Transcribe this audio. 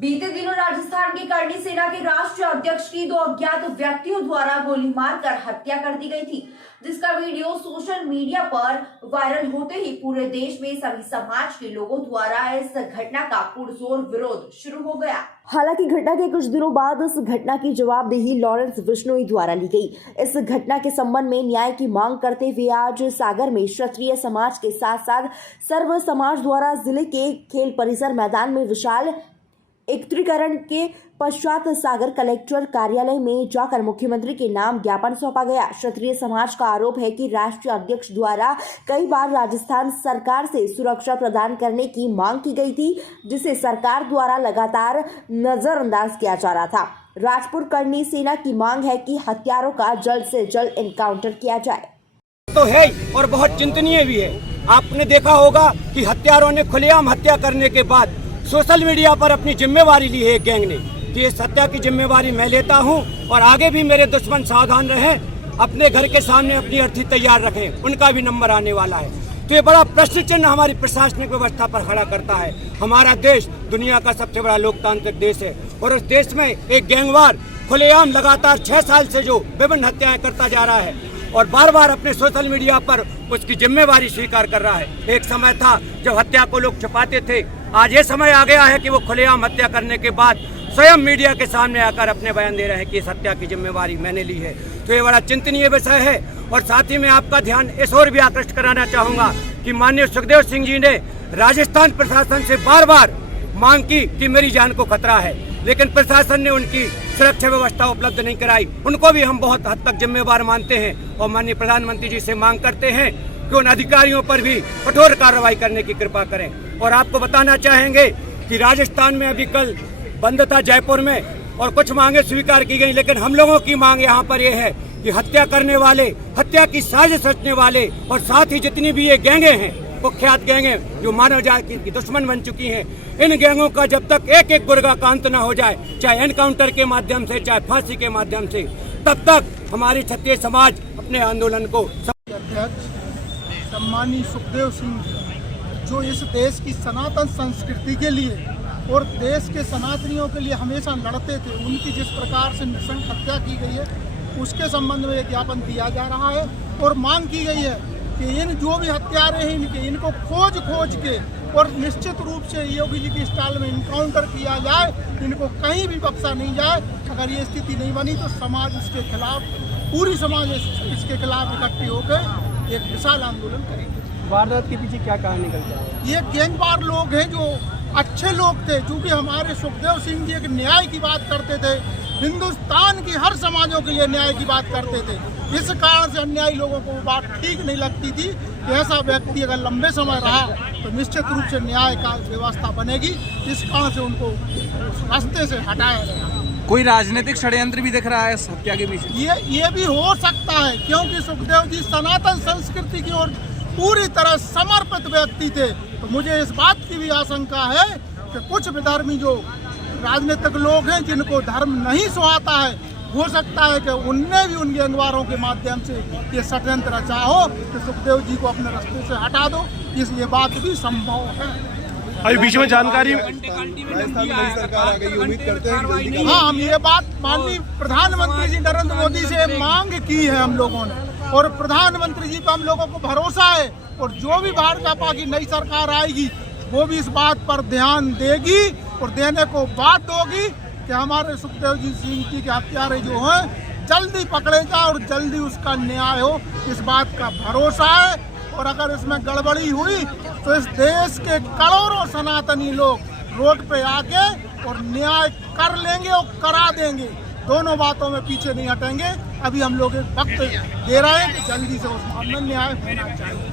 बीते दिनों राजस्थान की करनी सेना के राष्ट्रीय अध्यक्ष की 2 अज्ञात व्यक्तियों द्वारा गोली मारकर हत्या कर दी गई थी, जिसका वीडियो सोशल मीडिया पर वायरल होते ही पूरे देश में सभी समाज के लोगों द्वारा इस घटना का पुरजोर विरोध शुरू हो गया। हालांकि घटना के कुछ दिनों बाद इस घटना की जवाबदेही लॉरेंस बिश्नोई द्वारा ली गई। इस घटना के संबंध में न्याय की मांग करते हुए आज सागर में क्षत्रिय समाज के साथ साथ सर्व समाज द्वारा जिले के खेल परिसर मैदान में विशाल एकत्रीकरण के पश्चात सागर कलेक्टर कार्यालय में जाकर मुख्यमंत्री के नाम ज्ञापन सौंपा गया। क्षत्रिय समाज का आरोप है कि राष्ट्रीय अध्यक्ष द्वारा कई बार राजस्थान सरकार से सुरक्षा प्रदान करने की मांग की गई थी, जिसे सरकार द्वारा लगातार नजरअंदाज किया जा रहा था। राजपुर करनी सेना की मांग है कि हत्यारों का जल्द से जल्द एनकाउंटर किया जाए। तो है और बहुत चिंतनीय भी है। आपने देखा होगा कि हत्यारों ने खुलेआम हत्या करने के बाद सोशल मीडिया पर अपनी जिम्मेवारी ली है एक गैंग ने कि इस हत्या की जिम्मेवारी मैं लेता हूं और आगे भी मेरे दुश्मन सावधान रहें, अपने घर के सामने अपनी अर्थी तैयार रखें, उनका भी नंबर आने वाला है। तो ये बड़ा प्रश्न चिन्ह हमारी प्रशासनिक व्यवस्था पर खड़ा करता है। हमारा देश दुनिया का सबसे बड़ा लोकतांत्रिक देश है और उस देश में एक गैंगवार खुलेआम लगातार 6 साल से जो विभिन्न हत्याएं करता जा रहा है और बार बार अपने सोशल मीडिया पर उसकी जिम्मेवारी स्वीकार कर रहा है। एक समय था जब हत्या को लोग छुपाते थे, आज ये समय आ गया है कि वो खुलेआम हत्या करने के बाद स्वयं मीडिया के सामने आकर अपने बयान दे रहे हैं कि इस हत्या की जिम्मेवारी मैंने ली है। तो ये बड़ा चिंतनीय विषय है और साथ ही मैं आपका ध्यान इस ओर भी आकृष्ट कराना चाहूँगा कि माननीय सुखदेव सिंह जी ने राजस्थान प्रशासन से बार बार मांग की कि मेरी जान को खतरा है, लेकिन प्रशासन ने उनकी सुरक्षा व्यवस्था उपलब्ध नहीं कराई। उनको भी हम बहुत हद तक जिम्मेवार मानते हैं और माननीय प्रधानमंत्री जी से मांग करते हैं कि उन अधिकारियों पर भी कठोर कार्रवाई करने की कृपा करें। और आपको बताना चाहेंगे कि राजस्थान में अभी कल बंद था जयपुर में और कुछ मांगे स्वीकार की गई, लेकिन हम लोगों की मांग यहाँ पर यह है कि हत्या करने वाले, हत्या की साजिश रचने वाले और साथ ही जितनी भी ये गैंगे हैं, कुख्यात गैंगे जो मानव जाति की दुश्मन बन चुकी हैं, इन गैंगों का जब तक एक एक गुर्गा का अंत न हो जाए, चाहे एनकाउंटर के माध्यम से चाहे फांसी के माध्यम से, तब तक हमारी क्षत्रिय समाज अपने आंदोलन को अध्यक्ष सम्मानीय सुखदेव सिंह जो इस देश की सनातन संस्कृति के लिए और देश के सनातनियों के लिए हमेशा लड़ते थे, उनकी जिस प्रकार से नृशंस हत्या की गई है उसके संबंध में एक ज्ञापन दिया जा रहा है और मांग की गई है कि इन जो भी हत्यारे हैं इनको खोज के और निश्चित रूप से योगी जी की स्टाइल में इनकाउंटर किया जाए, इनको कहीं भी बख्शा नहीं जाए। अगर ये स्थिति नहीं बनी तो समाज इसके खिलाफ, पूरी समाज इसके खिलाफ इकट्ठी होकर एक विशाल आंदोलन करेंगे। वारदात के पीछे क्या कहानी निकल जाए? ये गैंगवार लोग हैं जो अच्छे लोग थे, क्योंकि हमारे सुखदेव सिंह जी एक न्याय की बात करते थे, हिंदुस्तान की हर समाजों के लिए न्याय की बात करते थे। इस कारण से अन्यायी लोगों को वो बात ठीक नहीं लगती थी कि ऐसा व्यक्ति अगर लंबे समय रहा तो निश्चित रूप से न्याय का व्यवस्था बनेगी। इस कारण से उनको रास्ते से हटाया गया। कोई राजनीतिक षड्यंत्र भी दिख रहा है इस हत्या के पीछे? ये भी हो सकता है, क्योंकि सुखदेव जी सनातन संस्कृति की ओर पूरी तरह समर्पित व्यक्ति थे। तो मुझे इस बात की भी आशंका है कि कुछ विधर्मी जो राजनीतिक लोग हैं जिनको धर्म नहीं सुहाता है, हो सकता है कि उनने भी उन गैंगवारों के माध्यम से ये षड्यंत्र रचा हो कि सुखदेव जी को अपने रास्ते से हटा दो। इसलिए बात भी संभव है। अभी बीच में जानकारी हाँ, हम ये बात माननीय प्रधानमंत्री जी नरेंद्र मोदी से मांग की है हम लोगों ने, और प्रधानमंत्री जी पर हम लोगों को भरोसा है और जो भी भारतीय जनता की नई सरकार आएगी वो भी इस बात पर ध्यान देगी और देने को बात होगी कि हमारे सुखदेव जी सिंह जी के हत्यारे जो हैं जल्दी पकड़े जाए और जल्दी उसका न्याय हो, इस बात का भरोसा है। और अगर इसमें गड़बड़ी हुई तो इस देश के करोड़ों सनातनी लोग रोड पे आके और न्याय कर लेंगे और करा देंगे। दोनों बातों में पीछे नहीं हटेंगे। अभी हम लोग एक वक्त दे रहे हैं कि जल्दी से उस मामले में न्याय होना चाहिए।